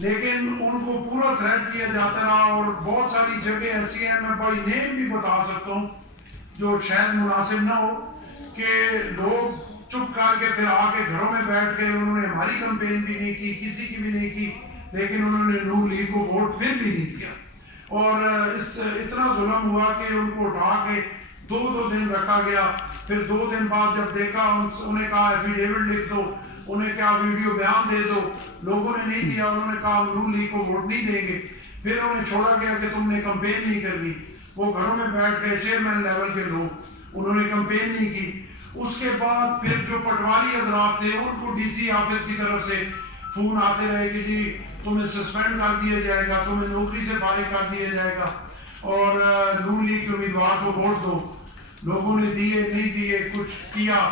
لیکن ان کو پورا تھریٹ کیا جاتا رہا، اور بہت ساری جگہ ایسی ہیں، میں بائی نیم بھی بتا سکتا ہوں جو شاید مناسب نہ ہو، کہ لوگ چپ کر کے پھر آ کے گھروں میں بیٹھ گئے، انہوں نے ہماری کمپین بھی نہیں کی، کسی کی بھی نہیں کی، لیکن انہوں نے نون لیگ کو ووٹ پھر بھی نہیں دیا۔ اور اتنا ظلم ہوا کہ ان کو اٹھا کے دو دن رکھا گیا، پھر 2 دن بعد جب دیکھا انہیں کہا ایفیڈیوٹ لکھ دو، انہیں کہا ویڈیو بیان دے دو، لوگوں نے نہیں دیا، انہوں نے کہا ہم نون لیگ کو ووٹ نہیں دیں گے، پھر انہیں چھوڑا گیا کہ تم نے کمپین نہیں کرنی، وہ گھروں میں بیٹھ گئے، چیئرمین لیول کے لوگ، انہوں نے کمپین نہیں کی۔ اس کے بعد پھر جو پٹواری حضرات تھے ان کو ڈی سی آفس کی طرف سے فون آتے رہے کہ جی تمہیں سسپینڈ کر دیا جائے گا، تمہیں نوکری سے فارغ کر دیا جائے گا، اور نون لیگ کے امیدوار کو ووٹ دو۔ لوگوں نے دیے نہیں دیے، کچھ کیا۔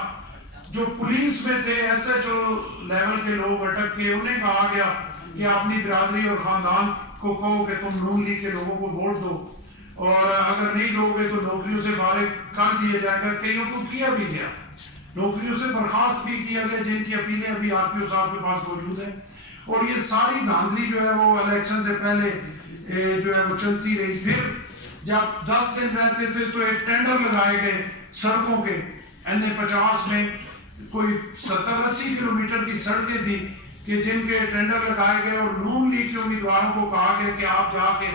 جو پولیس میں تھے ایس ایچ او لیول کے لوگ اٹک کے انہیں کہا گیا کہ اپنی برادری اور خاندان کو کہو کہ تم نون لیگ کے لوگوں کو ووٹ دو، اور اگر نہیں دو گے تو نوکریوں سے فارغ کر دیا جائے گا۔ کئیوں کو کیا بھی گیا، نوکریوں سے برخاست بھی کیا گیا، جن کی اپیلیں ابھی آر پی او صاحب کے پاس موجود ہیں۔ اور یہ ساری دھاندلی جو ہے وہ الیکشن سے پہلے جو ہے وہ چلتی رہی۔ پھر جب 10 دن رہتے تھے تو ایک ٹینڈر لگائے گئے سڑکوں کے، NA-50 میں کوئی 70-80 کلومیٹر کی سڑکیں تھی کہ جن کے ٹینڈر لگائے گئے، اور نون لیگ کے امیدواروں کو کہا گیا کہ آپ جا کے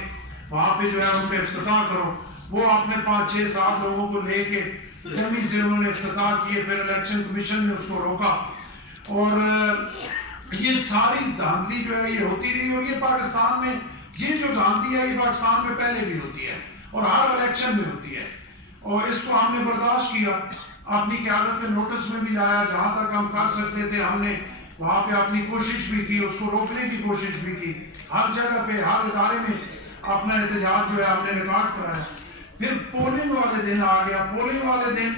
وہاں پہ جو ہے ان پہ افتتاح کرو۔ وہ اپنے 5-6-7 لوگوں کو لے کے جمی سے انہوں نے افتتاح کیے، پھر الیکشن کمیشن نے اس کو روکا، اور یہ ساری دھاندلی جو ہے یہ ہوتی رہی۔ اور یہ پاکستان میں یہ جو دھاندلی ہے یہ پاکستان میں پہلے بھی ہوتی ہے اور ہر الیکشن میں ہوتی ہے، اور اس کو ہم نے برداشت کیا، اپنی قیادت کے نوٹس میں بھی لایا، جہاں تک ہم کر سکتے تھے ہم نے وہاں پہ اپنی کوشش بھی کی، اس کو روکنے کی کوشش بھی کی، ہر جگہ پہ ہر ادارے میں اپنا احتجاج جو ہے ہم نے ریکارڈ کرایا۔ پھر پولنگ والے دن آ گیا۔ پولنگ والے دن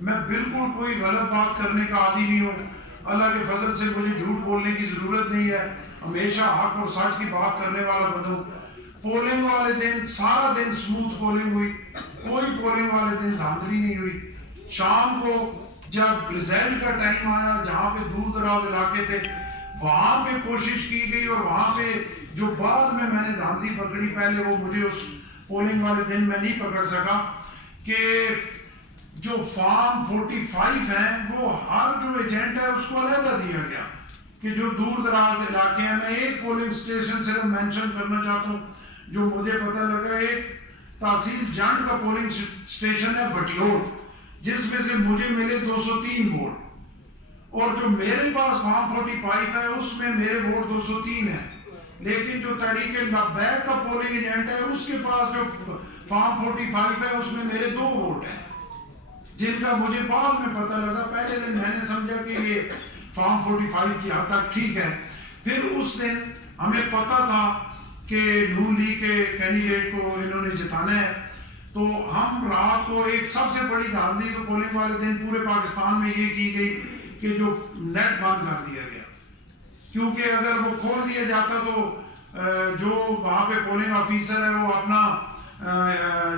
میں بالکل کوئی غلط بات کرنے کا عادی نہیں ہوں، اللہ کے فضل سے مجھے جھوٹ بولنے کی ضرورت نہیں ہے، ہمیشہ حق اور سچ کی بات کرنے والا بندوں۔ پولنگ والے دن سارا دن سموتھ پولنگ ہوئی، کوئی پولنگ والے دن دھاندلی نہیں ہوئی۔ شام کو جب ریزلٹ کا ٹائم آیا، جہاں پہ دور دراز علاقے تھے وہاں پہ کوشش کی گئی، اور وہاں پہ جو بعد میں نے دھاندلی پکڑی، پہلے وہ مجھے اس پولنگ والے دن میں نہیں پکڑ سکا، کہ جو فارم 45 ہیں وہ ہر جو ایجنٹ ہے اس کو علیحدہ دیا گیا، کہ جو دور دراز علاقے ہیں۔ میں ایک پولنگ سٹیشن صرف مینشن کرنا چاہتا ہوں جو مجھے پتہ لگا، ایک تحصیل جنڈ کا پولنگ سٹیشن ہے بٹیور، جس میں سے مجھے ملے 203 ووٹ، اور جو میرے پاس فارم 45 ہے اس میں میرے ووٹ 203 ہیں، لیکن جو تحریک لبیک کا پولنگ ایجنٹ ہے اس کے پاس جو فارم 45 ہے اس میں میرے 2 ووٹ ہیں، جن کا مجھے بعد میں پتہ لگا۔ پہلے دن میں نے سمجھا کہ یہ فارم 45 کی حد تک ٹھیک ہے۔ پھر اس دن ہمیں پتہ تھا کہ نون لیگ کے کینڈیڈیٹ کو انہوں نے جتانا ہے، تو ہم رات کو ایک سب سے بڑی دھاندلی تو پولنگ والے دن پورے پاکستان میں یہ کی گئی کہ جو نیٹ بند کر دیا گیا، کیونکہ اگر وہ کھول دیا جاتا تو جو وہاں پہ پولنگ آفیسر ہے وہ اپنا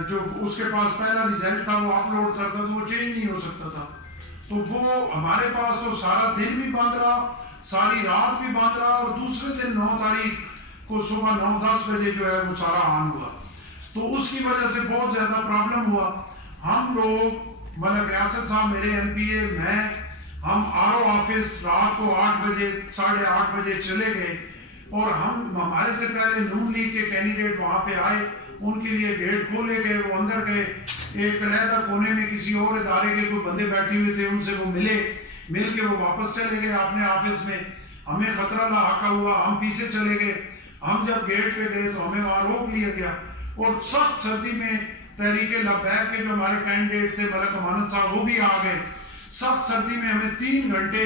جو اس کے پاس پہلا ریزلٹ تھا وہ اپلوڈ کرتا تو وہ چینج نہیں ہو سکتا تھا۔ تو وہ ہمارے پاس تو سارا دن بھی بند رہا، ساری رات بھی بند رہا، اور دوسرے دن 9 تاریخ کو صبح 9-10 بجے جو ہے وہ سارا آن ہوا۔ تو اس کی وجہ سے بہت زیادہ پرابلم ہوا۔ ہم لوگ ملک ریاست صاحب میرے ایم پی اے، میں، ہم آر او آفس رات کو 8 بجے 8:30 بجے چلے گئے، اور ہمارے سے پہلے نون لیگ کے کینڈیڈیٹ وہاں پہ آئے، ان کے لیے گیٹ کھولے گئے، وہ اندر گئے، ایک علیحدہ کونے میں کسی اور ادارے کے کوئی بندے بیٹھے ہوئے تھے، ان سے وہ مل کے وہ واپس چلے گئے اپنے آفس میں۔ ہمیں خطرہ لاحقہ ہوا، ہم پیچھے چلے گئے۔ ہم جب گیٹ پہ گئے تو ہمیں وہاں روک لیا گیا، اور سخت سردی میں تحریک لبیک کے جو ہمارے کینڈیڈیٹ تھے ملک امانت صاحب وہ بھی آ گئے۔ سخت سردی میں ہمیں 3 گھنٹے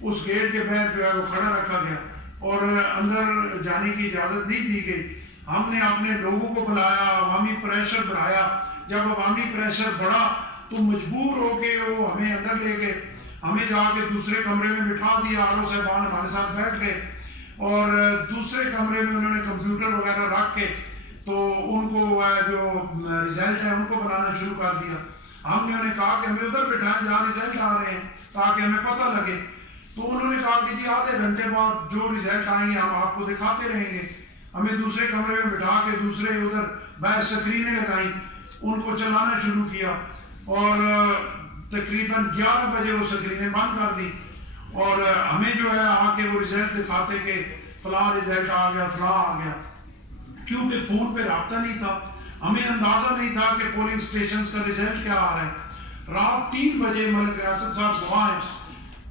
اس گیٹ کے باہر جو ہے وہ کھڑا رکھا گیا، اور اندر جانے کی اجازت نہیں دی گئی۔ ہم نے اپنے لوگوں کو بلایا، عوامی پریشر بڑھایا۔ جب عوامی پریشر بڑھا تو مجبور ہو کے وہ ہمیں اندر لے گئے، ہمیں جا کے دوسرے کمرے میں بٹھا دیا، آر او صاحبان ہمارے ساتھ بیٹھ گئے، اور دوسرے کمرے میں انہوں نے کمپیوٹر وغیرہ رکھ کے تو ان کو جو ریزلٹ ہے ان کو بنانا شروع کر دیا۔ ہم نے انہیں کہا کہ ہمیں ادھر بٹھائیں جہاں ریزلٹ آ رہے ہیں تاکہ ہمیں پتہ لگے۔ تو انہوں نے کہا کہ جی آدھے گھنٹے بعد جو رزلٹ آئیں گے ہم آپ کو دکھاتے رہیں گے. ہمیں دوسرے کمرے میں بٹھا کے دوسرے ادھر باہر سکرینیں لگائیں, ان کو چلانا شروع کیا اور تقریباً 11 بجے وہ سکرینیں بند کر دی اور ہمیں جو ہے آ کے وہ رزلٹ دکھاتے کہ فلاں رزلٹ آ گیا, فلاں آ گیا. کیونکہ فون پہ رابطہ نہیں تھا, ہمیں اندازہ نہیں تھا کہ پولنگ اسٹیشنز کا رزلٹ کیا آ رہا ہے. رات 3 بجے ملک ریاست صاحب گواہ ہیں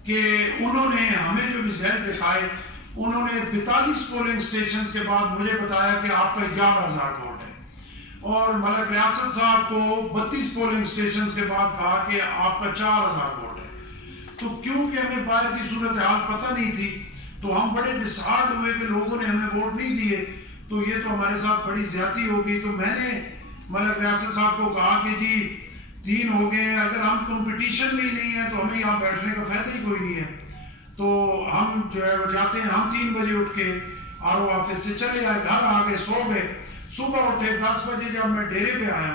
کہ انہوں نے ہمیں جو رزلٹ دکھائے, انہوں نے 42 پولنگ اسٹیشنز کے بعد مجھے بتایا کہ آپ کا 11,000 ووٹ ہے, اور ملک ریاست صاحب کو 32 پولنگ اسٹیشنز کے بعد کہا کہ آپ کا 4,000 ووٹ ہے. تو کیونکہ ہمیں باہر کی صورتحال پتہ نہیں تھی تو ہم بڑے ڈسہارڈ ہوئے کہ لوگوں نے ہمیں ووٹ نہیں دیے, تو یہ تو ہمارے ساتھ بڑی زیادتی ہو گئی. تو میں نے ملک ریاست صاحب کو کہا کہ جی 3 ہو گئے ہیں, اگر ہم کمپٹیشن میں ہی نہیں ہیں تو ہمیں یہاں بیٹھنے کا فائدہ ہی کوئی نہیں ہے. تو ہم جو ہے وہ جاتے ہیں, ہم 3 بجے اٹھ کے RO آفس سے چلے آئے, گھر آ کے سو گئے. صبح اٹھے 10 بجے جب میں ڈیرے پہ آیا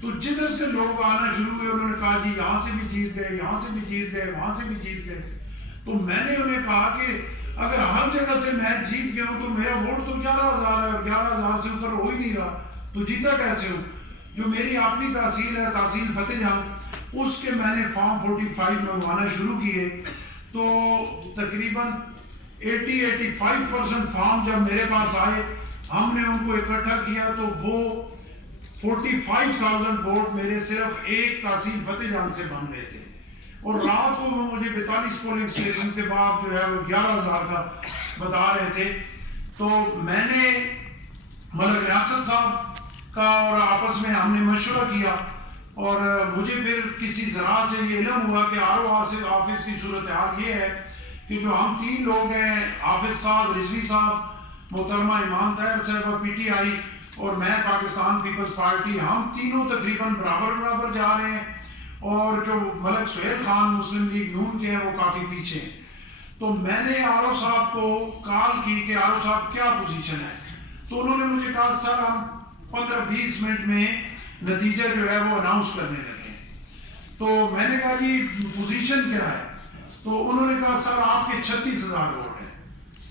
تو جدھر سے لوگ آنا شروع ہوئے انہوں نے کہا جی یہاں سے بھی جیت گئے, یہاں سے بھی جیت گئے, وہاں سے بھی جیت گئے. تو میں نے انہیں کہا کہ اگر ہر جگہ سے میں جیت گیا ہوں تو میرا ووٹ تو 11,000 ہے اور 11,000 سے اوپر ہو ہی نہیں رہا, تو جیتا کیسے ہوں. جو میری اپنی تحصیل ہے تحصیل فتح جنگ, اس کے میں نے فارم 45 منگوانا شروع کیے. تو تقریباً 80-85% فارم جب میرے پاس آئے, ہم نے ان کو اکٹھا کیا تو وہ 45,000 ووٹ میرے صرف ایک تحصیل فتح جنگ سے بن رہے تھے. اور رات کو وہ مجھے 42 پولنگ اسٹیشن کے بعد جو ہے وہ 11,000 کا بتا رہے تھے. تو میں نے ملک ریاست صاحب کا اور آپس میں ہم نے مشورہ کیا, اور مجھے پھر کسی ذرا سے یہ علم ہوا کہ RO آفس کی صورتحال یہ ہے کہ جو ہم 3 لوگ ہیں, حافظ صاحب, رضوی صاحب, محترمہ ایمان طاہر صاحبہ PTI اور میں پاکستان پیپلز پارٹی, ہم تینوں تقریباً برابر جا رہے ہیں, اور جو ملک سہیل خان مسلم لیگ نون کے ہیں وہ کافی پیچھے ہیں. تو میں نے RO صاحب کو کال کی کہ RO صاحب کیا پوزیشن ہے. تو انہوں نے مجھے کہا سر ہم 15-20 منٹ میں نتیجہ جو ہے وہ اناؤنس کرنے لگے ہیں. تو میں نے کہا جی پوزیشن کیا ہے. تو انہوں نے کہا سر آپ کے 36,000 ووٹ ہیں.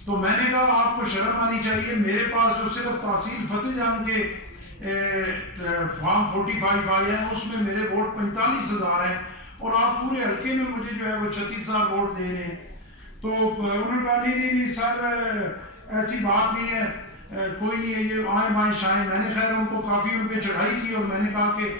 تو میں نے کہا آپ کو شرم آنی چاہیے, میرے پاس جو صرف تحصیل فتح جنگ کے فارم 45 آئے ہیں اس میں میرے ووٹ 45,000 ہیں, اور آپ پورے حلقے میں مجھے جو ہے وہ 36,000 ووٹ دے رہے ہیں. تو انہوں نے کہا نہیں سر ایسی بات نہیں ہے, کوئی نہیں ہے, یہ آئیں بائیں شائیں. میں نے خیر ان کو کافی ان پہ چڑھائی کی, اور میں نے کہا کہ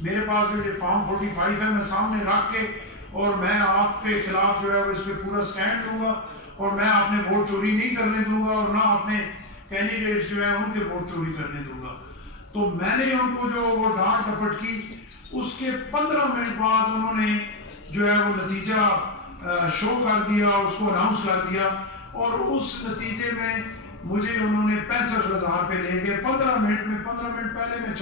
میرے پاس جو یہ فارم 45 ہے میں سامنے رکھ کے, اور میں آپ کے خلاف جو ہے وہ اس پہ پورا سٹینڈ دوں گا, اور میں اپنے ووٹ چوری نہیں کرنے دوں گا, اور نہ اپنے کینڈیڈیٹس جو ہیں ان کے ووٹ چوری کرنے دوں گا. تو میں نے ان کو جو وہ ڈانٹ ڈپٹ کی, اس کے 15 منٹ بعد انہوں نے جو ہے وہ نتیجہ شو کر دیا, اس کو اناؤنس کر دیا, اور اس نتیجے میں مجھے انہوں نے 65,000 پہ لے گئے. 15 منٹ پہلے میں